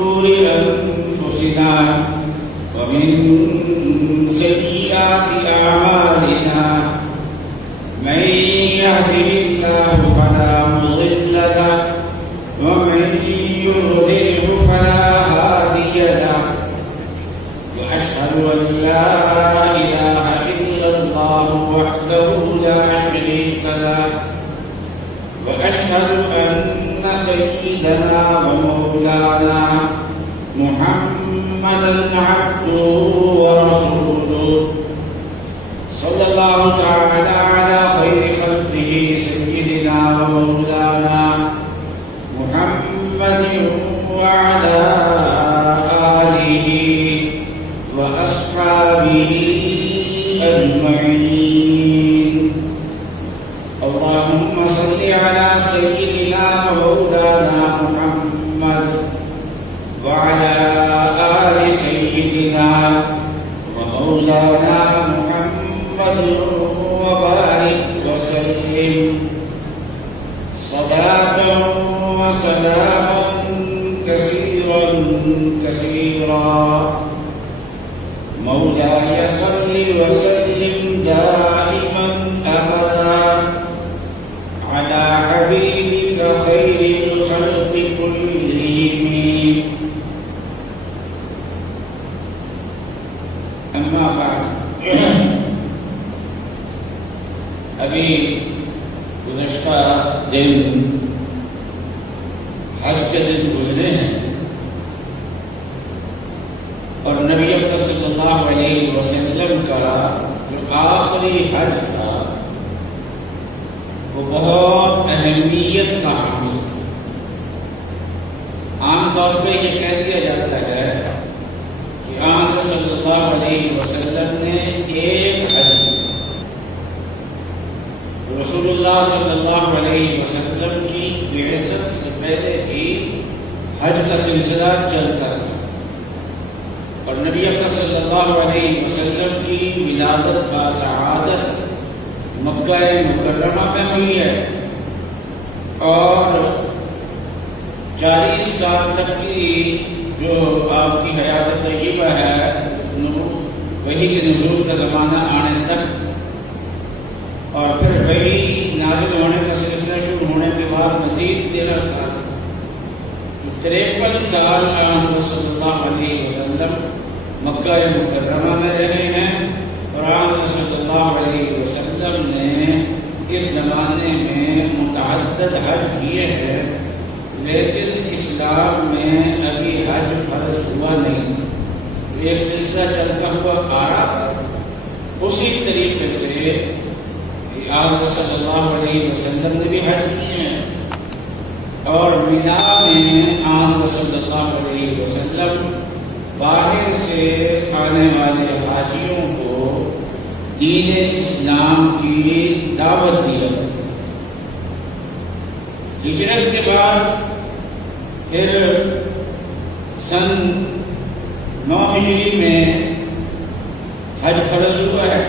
شرور أنفسنا ومن سيئات أعمالنا من يهده الله فلا مضل له ومن يضلله فلا هادي له وأشهد أن لا إله إلا الله وحده لا شريك له وأشهد أن سيدنا ومولانا محمدا عبده ورسوله صلى الله تعالى على خير خلقه سيدنا ومولانا محمد وعلى آله وأصحابه أجمعين. اللهم صل على سيدنا ومولانا محمد وعلى آل سيدنا ومولانا محمد وبارك وسلم صلاة وسلاما كثيرا كثيرا. مولاي صل وسلم دائما أبدا على حبيبك خير الخلق كلهم. أما بعد، ابھی گزشتہ دن حج کے دن گزرے ہیں اور نبی اکرم صلی اللہ علیہ وسلم کا جو آخری حج تھا وہ بہت اہمیت کا حامل تھا. عام طور پہ یہ کہہ دیا جاتا ہے کہ آقا صلی اللہ علیہ وسلم نے ایک حج کیا. رسول اللہ صلی اللہ علیہ وسلم کی بعثت سے پہلے ہی حج کا سلسلہ چلتا تھا اور نبی اکرم صلی اللہ علیہ وسلم کی ولادت کا سعادت مکہ مکرمہ میں ہوئی ہے اور 40 سال تک کی جو آپ کی حیات طیبہ ہے وحی کے نزول کا زمانہ آنے تک اور پھر وحی نازل ہونے کا سلسلہ شروع ہونے کے بعد مزید 13 سال 53 سال آقا صلی اللہ علیہ وسلم مکہ مکرمہ میں رہے ہیں اور آقا صلی اللہ علیہ وسلم نے اس زمانے میں متعدد حج کیے ہیں لیکن اسلام میں ابھی حج فرض ہوا نہیں تھا. ایک سلسلہ چلتا ہوا آ رہا تھا. اسی طریقے سے آقا صلی اللہ علیہ وسلم نے بھی حج کیے ہیں اور مینا میں آقا صلی اللہ علیہ وسلم باہر سے آنے والے حاجیوں کو دین اسلام کی دعوت دیا. ہجرت کے بعد پھر سن 9 ہجری میں حج فرض ہوا ہے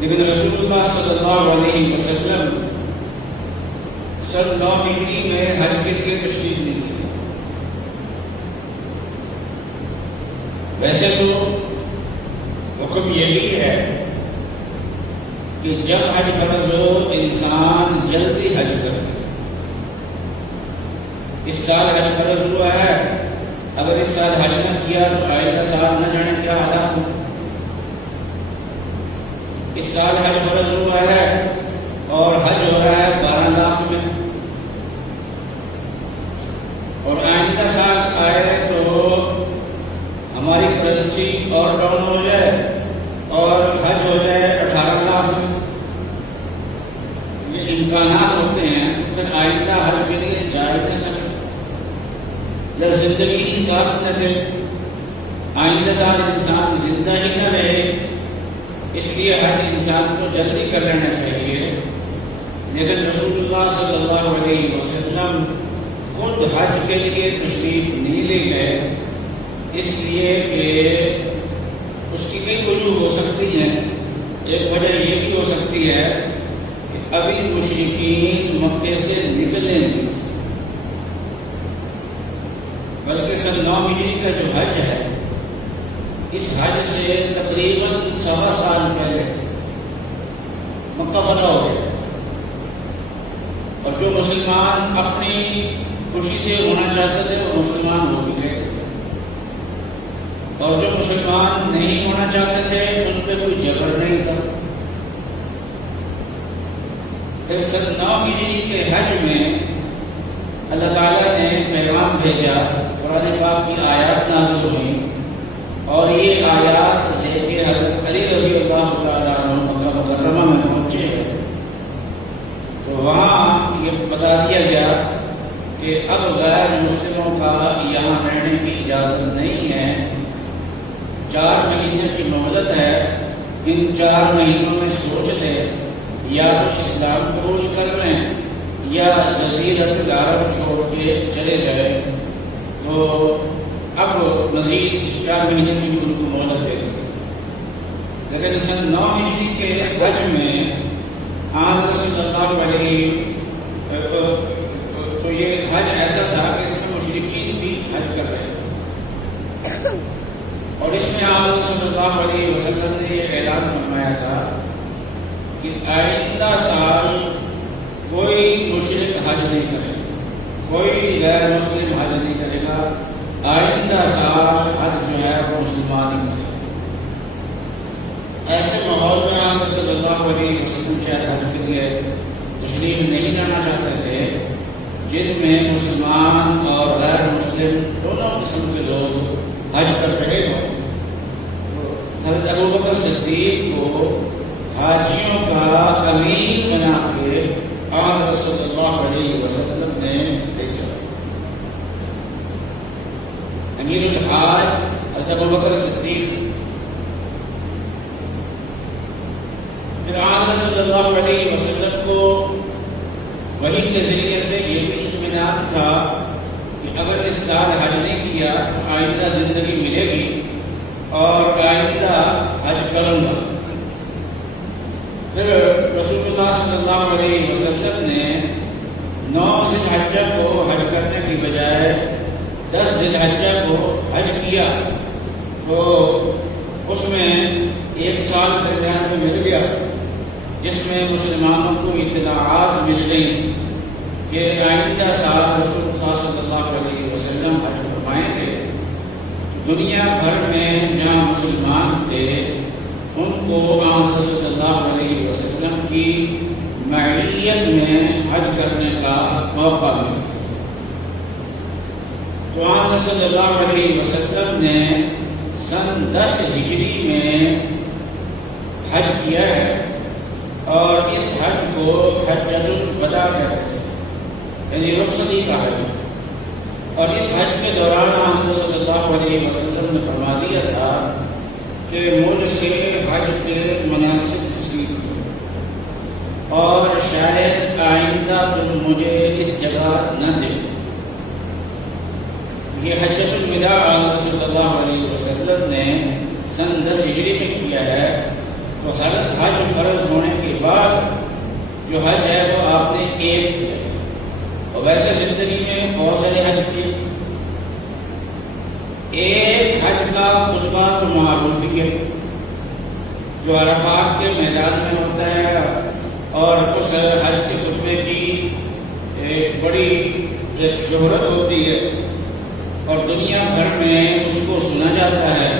لیکن رسول اللہ صلی اللہ علیہ وسلم سن 9 ہجری میں حج کے لیے تشریف نہیں لی. ویسے تو حکم یہی ہے کہ جب حج فرض ہو انسان جلدی حج کرے. اس سال حج فرض ہوا ہے، اگر اس سال حج نہ کیا تو آئندہ سال نہ جانے کیا حالات ہو. اس سال حج فرض ہوا ہے اور حج ہو رہا ہے 12 لاکھ میں اور آئندہ سال آئے تو ہماری کرنسی اور ڈاؤن ہو جائے اور حج ہو جائے 18 لاکھ میں. یہ امکانات ہوتے ہیں. پھر آئندہ حج کے لیے جا نہیں سکتے یا زندگی ہی ساتھ نہ دے. آئندہ سال انسان زندہ ہی نہ رہے، اس لیے حج انسان کو جلدی کر لینا چاہیے. لیکن رسول اللہ صلی اللہ علیہ وسلم خود حج کے لیے تشریف نہیں لے گئے اس لیے کہ اس کی کئی وجوہ ہو سکتی ہیں. ایک وجہ یہ بھی ہو سکتی ہے کہ ابھی مشرکین مکے سے نکلے نہیں. بلکہ سن 9 ہجری کا جو حج ہے، اس حج سے تقریباً 1.25 سال پہلے مکہ فتح ہو گیا، اور جو مسلمان اپنی خوشی سے ہونا چاہتے تھے وہ مسلمان ہو بھی گئے تھے، اور جو مسلمان نہیں ہونا چاہتے تھے ان پہ کوئی جبر نہیں تھا۔ پھر سن 9 ہجری کے حج میں اللہ تعالیٰ نے پیغام بھیجا، قرآن پاک کی آیات نازل ہوئی، اور یہ آیات لے کے حضرت علی رضی اللہ تعالیٰ عنہ مکہ مکرمہ میں پہنچے، تو وہاں یہ بتا دیا گیا کہ اب غیر مسلموں کا یہاں رہنے کی اجازت نہیں ہے، 4 مہینے کی مہلت ہے، ان 4 مہینوں میں سوچ لے یا تو اسلام قبول کر لیں یا جزیرۃ العرب چھوڑ کے چلے جائیں، تو اب مزید 4 مہینے کی ان کو مہلت دے دی۔ لیکن سن 9 ہجری کے حج میں آن صلی اللہ علیہ تو یہ حج ایسا تھا کہ اس میں مشرکین بھی حج کر رہے تھے، اور اس میں آن صلی اللہ علیہ وسلم نے یہ اعلان فرمایا تھا کہ آئندہ سال کوئی مشرک حج نہیں کرے گا، کوئی غیر مسلم حج نہیں کرے گا، آئندہ سال حج جو ہے وہ مسلمان ہی کرے گا۔ ایسے ماحول میں آپ صلی اللہ علیہ وسلم شاید حج کے لیے تشریف نہیں جانا چاہتے تھے، جن میں مسلمان اور غیر مسلم دونوں قسم کے لوگ حج کر رہے ہوں۔ حضرت ابوبکر صدیق کو حاجیوں کا امیر بنا کے آن صلی اللہ علیہ وسلم نے بھیجا۔ امیر الحاج حضرت ابوبکر صدیق۔ پھر آن صلی اللہ علیہ وسلم کو وحی کے ذریعے سے یہ بھی اطمینان تھا کہ اگر اس سال حج نہیں کیا تو آئندہ زندگی ملے گی اور آئندہ حج کروں گا۔ پھر رسول اللہ صلی اللہ علیہ وسلم نے 9 ذی الحجہ کو حج کرنے کی بجائے 10 ذی الحجہ کو حج کیا، تو اس میں 1 سال درمیان میں مل گیا، جس میں مسلمانوں کو اطلاعات مل گئی کہ آئندہ سال رسول اللہ صلی اللہ علیہ وسلم حج فرمائیں گے۔ دنیا بھر میں جہاں مسلمان تھے ان کو آن صلی اللہ علیہ وسلم کی معیت میں حج کرنے کا موقع ملا، تو آن صلی اللہ علیہ وسلم نے سن 10 ہجری میں حج کیا ہے، اور اس حج کو حجۃ الوداع کہتے تھے، یعنی رخصتی کا حج۔ اور اس حج کے دوران آن صلی اللہ علیہ وسلم نے فرما دیا تھا کہ مجھ سے حج کے مناسب سیکھ، اور شاید آئندہ تم مجھے اس جگہ نہ دے۔ یہ حجۃ الوداع آن صلی اللہ علیہ وسلم نے سن 10 ہجری میں کیا ہے، تو ہر حج فرض ہونے کے بعد جو حج ہے وہ آپ نے ایک کیا، اور ویسے زندگی میں بہت سارے حج کیے۔ ایک حج کا خطبہ تو معروف ہی ہے، جو عرفات کے میدان میں ہوتا ہے، اور اس حج کے خطبے کی ایک بڑی شہرت ہوتی ہے، اور دنیا بھر میں اس کو سنا جاتا ہے،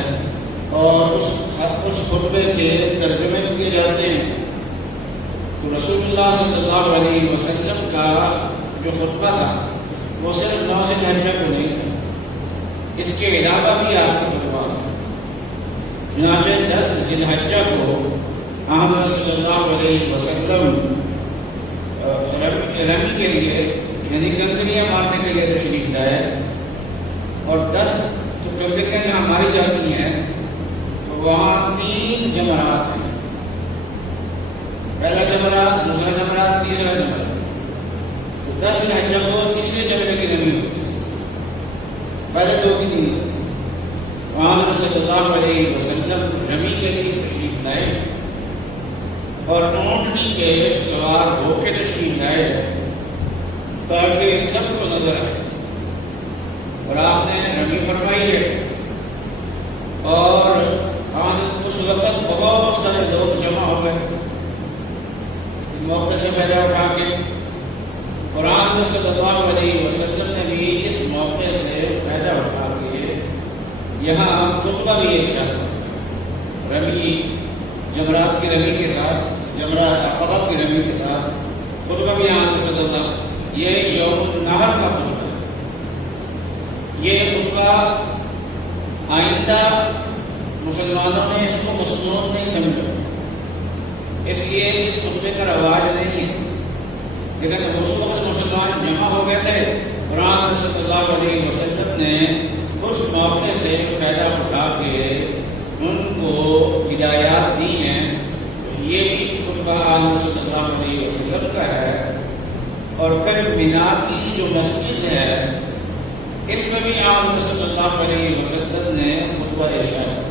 اور اس خطبے کے ترجمے کیے جاتے ہیں۔ تو رسول اللہ صلی اللہ علیہ وسلم کا جو خطبہ تھا وہ صرف 9 ذی الحجہ کو نہیں تھا، اس کے علاوہ بھی آپ کا خطبہ تھا۔ چنانچہ 10 ذی الحجہ کو آن صلی اللہ علیہ وسلم رمی کے لیے یعنی کنکریاں مارنے کے لیے تشریف لائے، اور 10 جو کنکریاں جہاں ماری جاتی ہیں تو وہاں 3 جمرات ہیں، پہلا جمرات، دوسرا جمرات، تیسرا جمرات۔ تو 10 ذی الحجہ کو تیسرے جمرے کی رمی ہوتی ہے، پہلے 2 کی نہیں ہوتی۔ وہاں صلی اللہ علیہ وسلم رمی کے لیے تشریف لائے، اور اونٹنی کے سوار ہو کے تشریف لائے تاکہ سب کو نظر آئے۔ اور آپ نے رمی فرمائی ہے، اور اس وقت بہت سارے لوگ جمع ہو گئے موقع سے فائدہ اٹھا کے، اور آپ صلی اللہ علیہ وسلم نے بھی اس موقع سے فائدہ اٹھا کے یہاں خطبہ بھی ارشاد فرمایا، رمی جمرات کی رمی کے ساتھ، جمرات عقبہ کی رمی کے ساتھ خطبہ بھی آپ صلی اللہ، یہ یوم النحر کا خطبہ ہے۔ یہ خطبہ آئندہ مسلمانوں نے اس کو مسنون نہیں سمجھا، اس لیے اس خطبے کا رواج نہیں ہے، لیکن اس وقت مسلمان جمع ہو گئے تھے، قرآن صلی اللہ علیہ وسلم نے اس موقع سے فائدہ اٹھا کے ان کو ہدایات دی ہیں۔ یہ بھی خطبہ آن صلی اللہ علیہ وسلم کا ہے۔ اور پھر مینا کی جو مسجد ہے اس میں بھی آن صلی اللہ علیہ وسلم نے خطبہ ارشاد کیا۔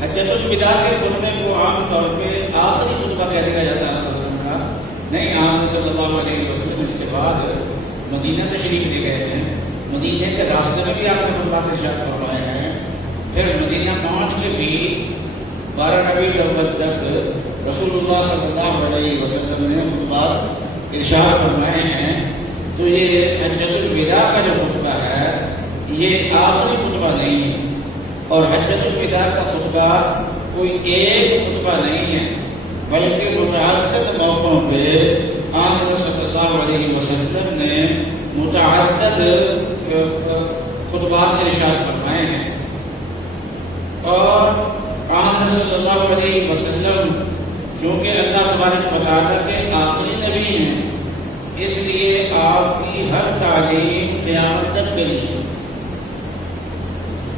حجۃ الوداع کے خطبے کو عام طور پہ آخری خطبہ کہہ دیا جاتا ہے، نہیں، آن صلی اللہ علیہ وسلم اس کے بعد مدینہ تشریف لے گئے ہیں، مدینہ کے راستے میں بھی آپ نے خطبہ ارشاد فرمایا ہے، پھر مدینہ پہنچ کے بھی 12 ربیع الاول تک رسول اللہ صلی اللہ علیہ وسلم نے خطبات ارشاد فرمائے ہیں۔ تو یہ حجۃ الوداع کا جو خطبہ ہے یہ آخری خطبہ نہیں ہے، اور حجۃ الوداع کا خطبہ کوئی ایک خطبہ نہیں ہے، بلکہ متعدد موقعوں پہ آن صلی اللہ علیہ وسلم نے متعدد خطبات ارشاد فرمائے ہیں۔ اور آن صلی اللہ علیہ وسلم چونکہ اللہ تبارک و تعالیٰ کے آخری نبی ہیں، اس لیے آپ کی ہر تعلیم قیامت تک کے لیے،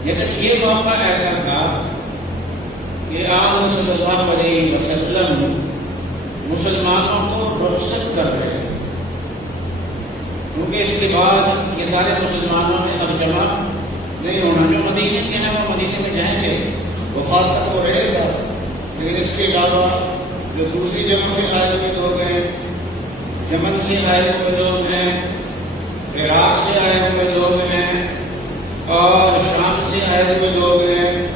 لیکن یہ موقع ایسا تھا کہ آن صلی اللہ علیہ وسلم مسلمانوں کو رخصت کر رہے ہیں، کیونکہ اس کے بعد یہ سارے مسلمانوں میں اب جمع نہیں ہونا، جو مدینے کے ہیں وہ مدینے میں جائیں گے، وفات تک وہ رہے ساتھ، لیکن اس کے علاوہ جو دوسری جگہوں سے آئے ہوئے لوگ ہیں، یمن سے آئے ہوئے لوگ ہیں، عراق سے آئے ہوئے لوگ ہیں، اور شام سے آئے ہوئے لوگ ہیں،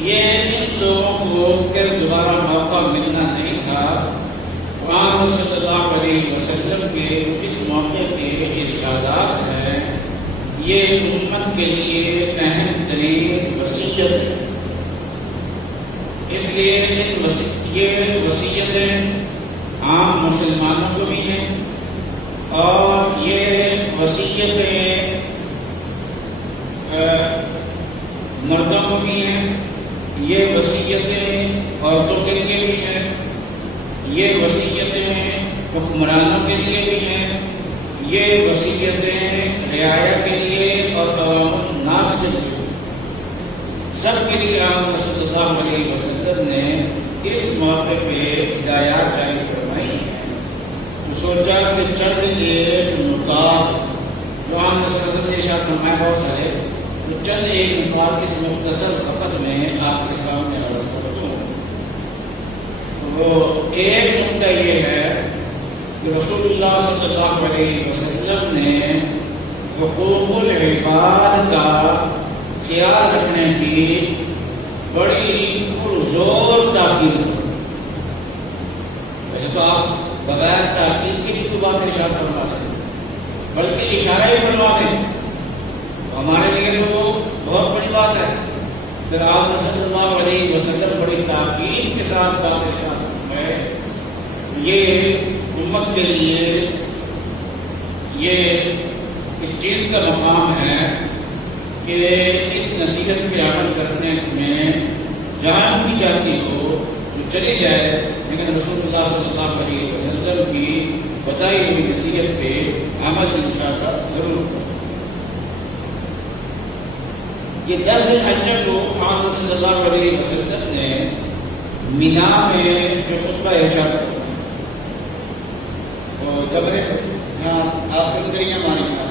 یہ ان لوگوں کو پھر دوبارہ موقع ملنا نہیں تھا۔ قرآن صلی اللہ علیہ وسلم کے اس موقع کے ارشادات ہیں، یہ امت کے لیے اہم ترین وصیت ہے، اس لیے یہ وصیتیں عام مسلمانوں کو بھی ہیں، اور یہ وصیتیں مردوں کو بھی ہیں، یہ وصیتیں عورتوں کے لیے بھی ہیں، یہ وصیتیں حکمرانوں کے لیے بھی ہیں، یہ وصیتیں رعایا کے لیے اور عوام الناس کے لیے، سب کے لیے آپ صلی اللہ علیہ وسلم نے اس موقع پہ ہدایات جاری فرمائی ہیں۔ تو سوچا کہ چند ایک نکات جو آپ صلی اللہ علیہ وسلم نے ارشاد فرمایا بہت سارے، تو چند ایک نکات اس مختصر وقت میں آپ کے سامنے عرض کر دوں۔ وہ ایک نکتہ یہ ہے کہ رسول اللہ صلی اللہ علیہ وسلم نے حقوق العباد کا خیال رکھنے کی بڑی پرزور تاکید کی۔ ویسے تو آپ بغیر تاکید کے بھی کوئی بات ارشاد فرما دیں، بلکہ اشارہ ہی فرما دیں، ہمارے لیے وہ بہت بڑی بات ہے۔ پھر آپ صلی اللہ علیہ وسلم بڑی تاکید کے ساتھ بات ارشاد ہے، یہ امت کے لیے یہ اس چیز کا مقام ہے کہ اس نصیحت پہ عمل کرنے میں جان بھی چاہتی ہو تو چلی جائے، لیکن رسول اللہ صلی اللہ علیہ وسلم کی بتائی ہوئی نصیحت پہ عمل انشاءاللہ ضرور کرو۔ یہ 10 حج کو آپ صلی اللہ علیہ وسلم نے مینا میں جو خطبہ ارشاد کرا، جبرے یہاں آپ کو کریے ہمارے یہاں،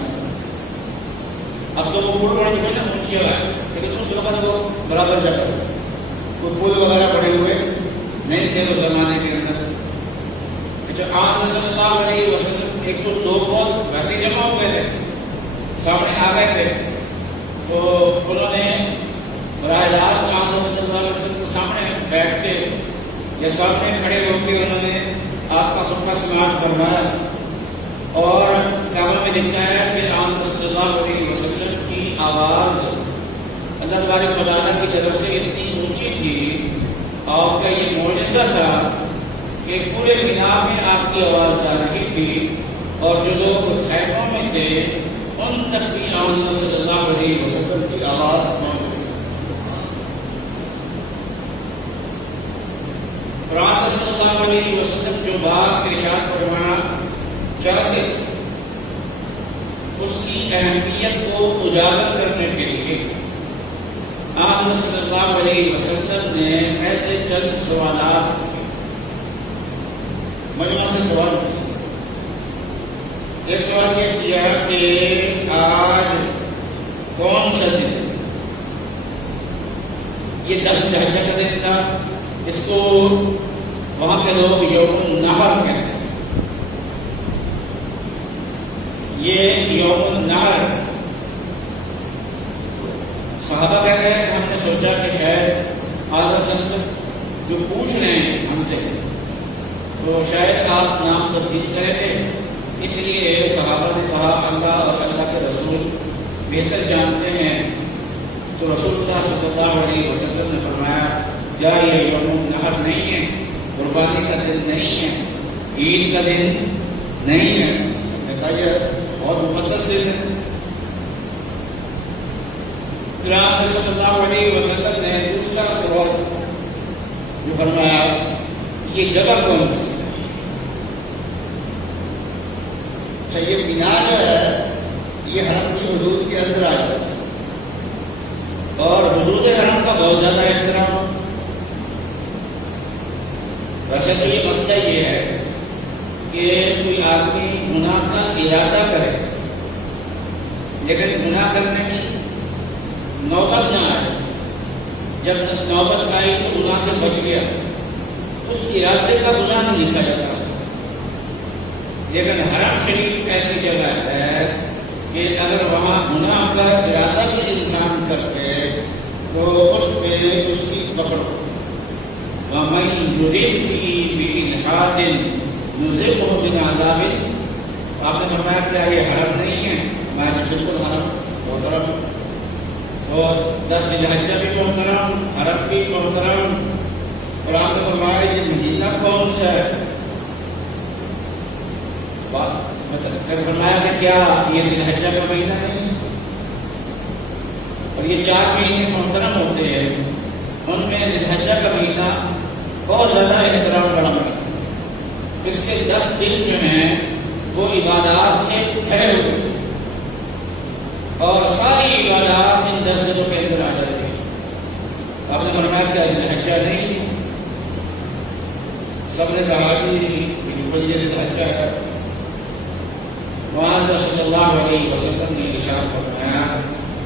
اب تو وہ پول پڑے ہوئے نا اونچی جگہ ہے، لیکن اس وقت وہ برابر جگہ تھا، کوئی پول وغیرہ پڑے ہوئے نہیں تھے اس زمانے کے اندر۔ اچھا، آپ صلی اللہ علیہ وسلم ایک تو لوگ بہت ویسے جمع ہو گئے تھے، سامنے آ گئے تھے تو انہوں نے براہ راست آپ صلی اللہ علیہ وسلم کے سامنے بیٹھ کے یا سامنے کھڑے ہو کے انہوں نے آپ کا خطبہ سماعت کروایا، اور کتابوں میں لکھا ہے کہ آپ صلی اللہ علیہ وسلم کی آواز اللہ تبارک و تعالیٰ کی طرف سے اتنی اونچی تھی اور کہ یہ معجزہ تھا کہ پورے بنا میں آپ کی آواز جا رہی تھی، اور جو لوگ خیموں میں تھے ان تک بھی آپ صلی اللہ علیہ وسلم کی آواز موجود تھی۔ آپ صلی اللہ علیہ وسلم جو بات ارشاد فرمانا چاہتے تھے اس کی اہمیت کو اجاگر کرنے کے لیے آپ صلی اللہ علیہ وسلم نے ایسے چند سوالات مجمع سے سوال کیا۔ ایک سوال یہ کیا کہ آج کون سا دن ہے؟ یہ 10 ذی الحجہ کا دن تھا، اس کو وہاں کے لوگ یوم النحر کہتے ہیں۔ یہ یوم النحر صحابہ کہتے ہیں کہ ہم نے سوچا کہ شاید آدھا سنت جو پوچھ رہے ہیں ہم سے تو شاید آپ نام تبدیل کریں گے، اس لیے صحابہ نے کہا اللہ اور اللہ کے رسول بہتر جانتے ہیں۔ تو رسول اللہ صلی اللہ علیہ وسلم نے فرمایا کیا یہ یوم النحر نہیں ہے، قربانی کا دن نہیں ہے، عید کا دن نہیں ہے؟ یہ بہت مقدس دن ہے۔ پھر آپ صلی اللہ علیہ وسلم نے دوسرا سوال جو فرمایا یہ جگہ کون سی ہے؟ اچھا یہ مینا جو ہے یہ حرم کی حدود کے اندر آ جاتا ہے، اور حدود حرم کا بہت زیادہ احترام۔ ویسے تو یہ مسئلہ یہ ہے کہ کوئی آدمی گناہ کا ارادہ کرے لیکن گناہ کرنے کی نوبت نہ آئے، جب نوبت آئی تو گناہ سے بچ گیا، اس ارادے کا گناہ نہیں لکھا جاتا۔ لیکن حرم شریف ایسی جگہ ہے کہ اگر وہاں گناہ کا ارادہ بھی انسان کرتے تو اس پہ اس کی پکڑ ہو۔ وَمَن يُرِدْ فِيهِ بِإِلْحَادٍ نُذِقْهُ مِنْ عَذَابٍ۔ آپ نے فرمایا کیا یہ حرم نہیں ہے؟ میں بالکل حرم محترم، اور 10 ذی الحجہ بھی محترم، حرم بھی محترم، اور آپ نے فرمایا یہ مہینہ کون سا ہے؟ پھر فرمایا کہ کیا یہ ذی الحجہ کا مہینہ نہیں ہے؟ اور یہ 4 مہینے محترم ہوتے ہیں، ان میں ذی الحجہ کا مہینہ بہت زیادہ احترام بڑھا ہے۔ اس سے 10 دن جو ہیں وہ عبادات سے ٹھہرے ہوئے، اور ساری عبادات ان 10 دنوں کے اندر آ جاتی ہیں۔ آپ نے فرمایا کہ ذی الحجہ نہیں، سب نے کہا کہ بالکل یہ ذی الحجہ ہے۔ وہاں صلی اللہ علیہ وسلم نے ارشاد فرمایا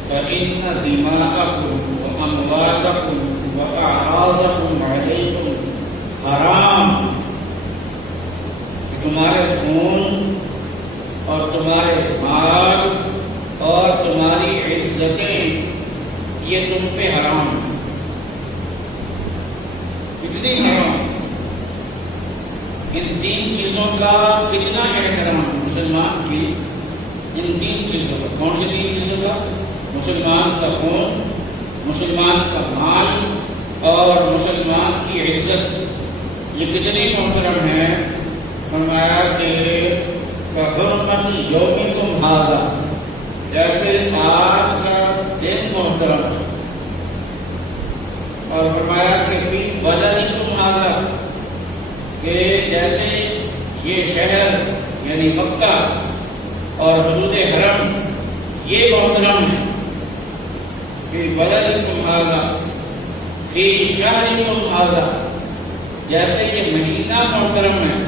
فَإِنَّ دِمَاءَكُمْ وَأَمْوَالَكُمْ وَأَعْرَاضَكُمْ عَلَيْكُمْ حرام، کہ تمہارے خون اور تمہارے مال اور تمہاری عزتیں یہ تم پہ حرام ہیں۔ کتنی حرام؟ ان 3 چیزوں کا کتنا احترام مسلمان کی، ان 3 چیزوں کا۔ کون سی 3 چیزوں کا؟ مسلمان کا خون، مسلمان کا مال اور مسلمان کی عزت، یہ کتنی محترم ہیں؟ فرمایا کہ حرمت یومکم ھذا، جیسے آج کا دن محترم ہے، اور فرمایا کہ فی بلدکم ھذا، کہ جیسے یہ شہر یعنی مکہ اور حدود حرم یہ محترم ہے، فی بلدکم ھذا فی شہرکم ھذا، جیسے یہ مہینہ محترم ہے۔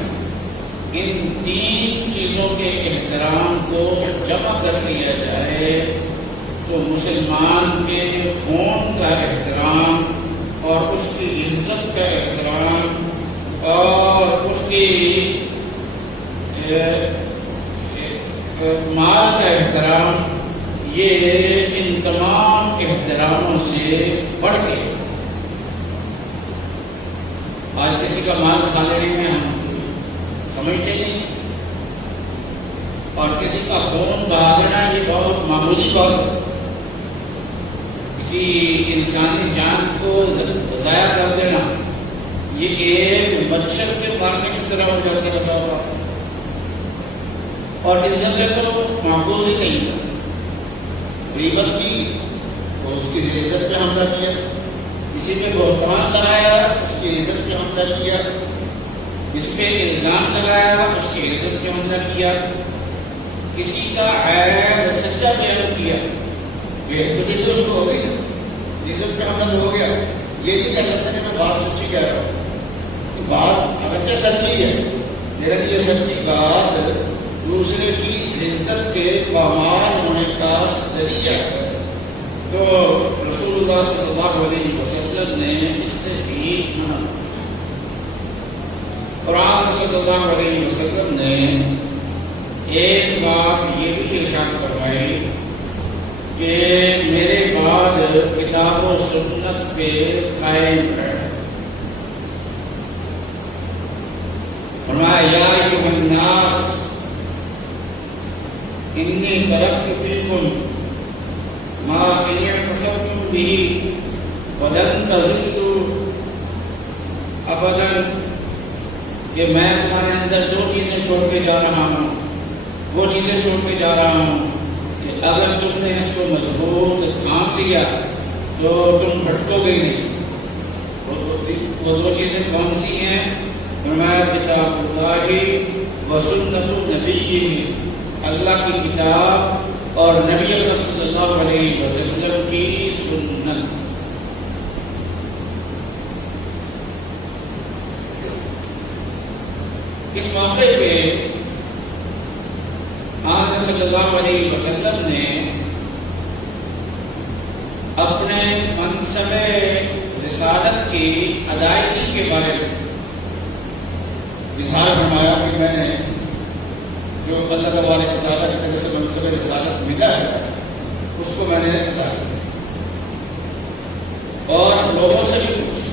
ان 3 چیزوں کے احترام کو جمع کر لیا جائے تو مسلمان کے خون کا احترام اور اس کی عزت کا احترام اور اس کی مال کا احترام یہ ان تمام احتراموں سے بڑھ کے آج کسی کا مال کھا لینے میں ہم سمجھتے نہیں، اور کسی کا خون بہا دینا یہ بہت معمولی بات ہے۔ کسی انسانی جان کو ضائع کر دینا یہ ایک مچھر کے مارنے کی طرح ہو جاتا ہے صاحب، اور اس جگہ تو محفوظ ہی نہیں تھا۔ غیبت کی تو اس کی عزت پہ حملہ کیا، کسی پہ بہتان لگایا اس کی عزت پہ حملہ کیا، اس پہ الزام لگایا اس کی عزت پہ حملہ کیا، کسی کا عیب سچا بیان کیا، یہ عزت تو اس کو ہو گئی، عزت پہ حملہ ہو گیا۔ یہ نہیں کہہ سکتے کہ میں بات سچی کہہ رہا ہوں، بات اگرچہ سچی ہے لیکن یہ سچی بات دوسرے کی عزت کے پامال ہونے کا ذریعہ ہے، تو رسول اللہ صلی اللہ علیہ وسلم نے اس سے بھی منع کیا۔ قرآن صلی اللہ علیہ وسلم نے ایک بات یہ بھی ارشاد فرمائی کہ میرے بعد کتاب و سنت پہ قائم رہے۔ فرمایا یا ایھا الناس انی ترکت فیکم ما ان اعتصمتم به ولن تضلوا ابدا، کہ میں تمہارے اندر جو چیزیں چھوڑ کے جا رہا ہوں وہ چیزیں چھوڑ کے جا رہا ہوں کہ اگر تم نے اس کو مضبوط تھام لیا تو تم بھٹکو گے نہیں۔ وہ دو چیزیں کون سی ہیں؟ فرمایا کتاب اللہ و سنت نبی، اللہ کی کتاب اور نبی صلی اللہ علیہ وسلم کی سنت۔ اس موقع پہ آن صلی اللہ علیہ وسلم نے اپنے منصب رسالت کی ادائیگی کے بارے میں اظہار فرمایا کہ میں نے جو اللہ تبارک و تعالیٰ کی طرف سے منصب رسالت ملا ہے اس کو میں نے ادا کیا، اور لوگوں سے بھی پوچھا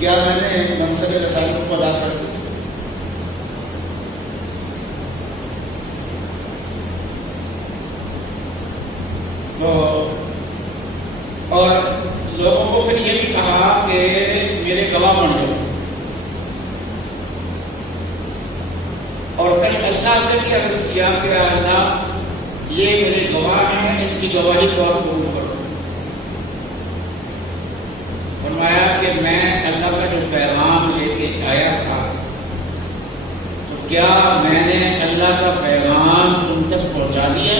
کیا میں نے منصب رسالت کو ادا کر دیا؟ اور لوگوں کو پھر یہ بھی کہا کہ میرے گواہ بن جاؤ، اور کہیں اللہ سے بھی عرض کیا کہ اللہ یہ میرے گواہ ہیں، ان کی گواہی کو آپ قبول کرو۔ فرمایا کہ میں اللہ کا جو پیغام لے کے آیا تھا تو کیا میں نے اللہ کا پیغام تم تک پہنچا دیا؟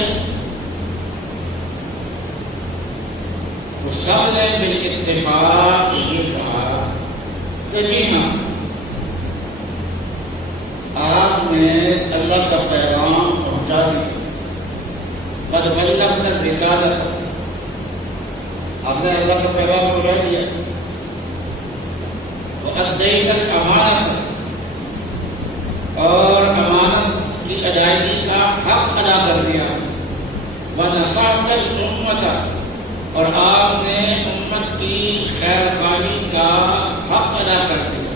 سب نے بالاتفاق یہ کہا کہ جی ہاں، آپ نے اللہ کا پیغام پہنچا دیا، قد بلغت الرسالۃ، آپ نے اللہ کا پیغام پہنچا دیا، وأديت الأمانة، اور امانت کی ادائیگی کا حق ادا کر دیا، ونصحت الأمة، اور آپ نے امت کی خیر خواہی کا حق ادا کر دیا۔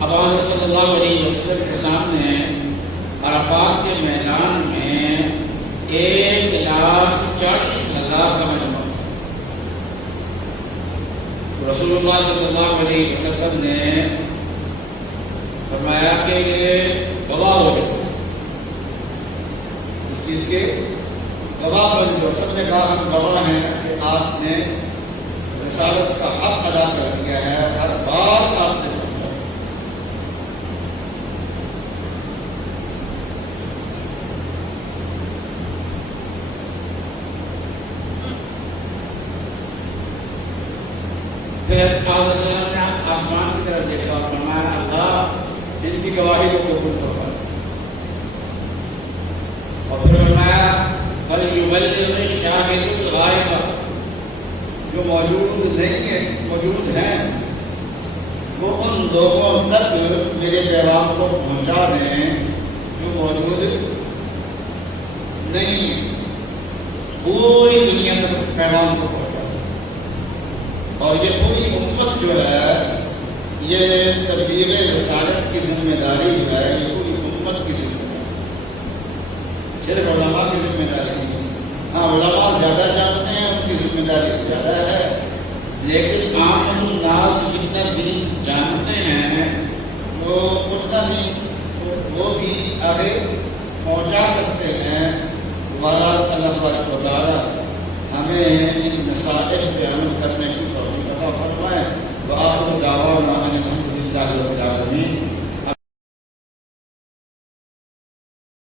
اب آپ صلی اللہ علیہ وسلم کے سامنے عرفات کے میدان میں 1,40,000 کا مجمع تھا۔ رسول اللہ صلی اللہ علیہ وسلم نے فرمایا کہ یہ گواہ ہو گئے، اس چیز کے گواہ بن جو، سب نے کہا ہم گواہ ہیں کہ آپ نے رسالت کا حق ادا کر دیا ہے، ہر بات آپ نے پہنچا۔ پھر آپ نے آسمان کی طرف دیکھا اور فرمایا اللہ ان کی گواہی کو قبول فرما، اور پھر فرمایا فَلْيُبَلِّغِ الشَّاهِدُ الْغَائِبَ، جو موجود نہیں ہیں موجود ہیں وہ ان لوگوں تک میرے پیغام کو پہنچا دیں جو موجود نہیں ہے، پوری دنیا تک پیغام کو پہنچا، اور یہ پوری امت جو ہے یہ تبلیغ رسالت کی ذمہ داری جو ہے یہ پوری امت کی ذمہ داری، صرف علماء کی ذمہ داری نہیں۔ ہاں علماء زیادہ جانتے ہیں، ان کی ذمہ داری زیادہ ہے، لیکن عام الناس جتنا دین جانتے ہیں وہ اتنا ہی وہ بھی آگے پہنچا سکتے ہیں۔ واللہ تبارک و تعالیٰ ہمیں ان مسائل پہ عمل کرنے کی توفیق عطا فرمائے۔ وآخر دعوانا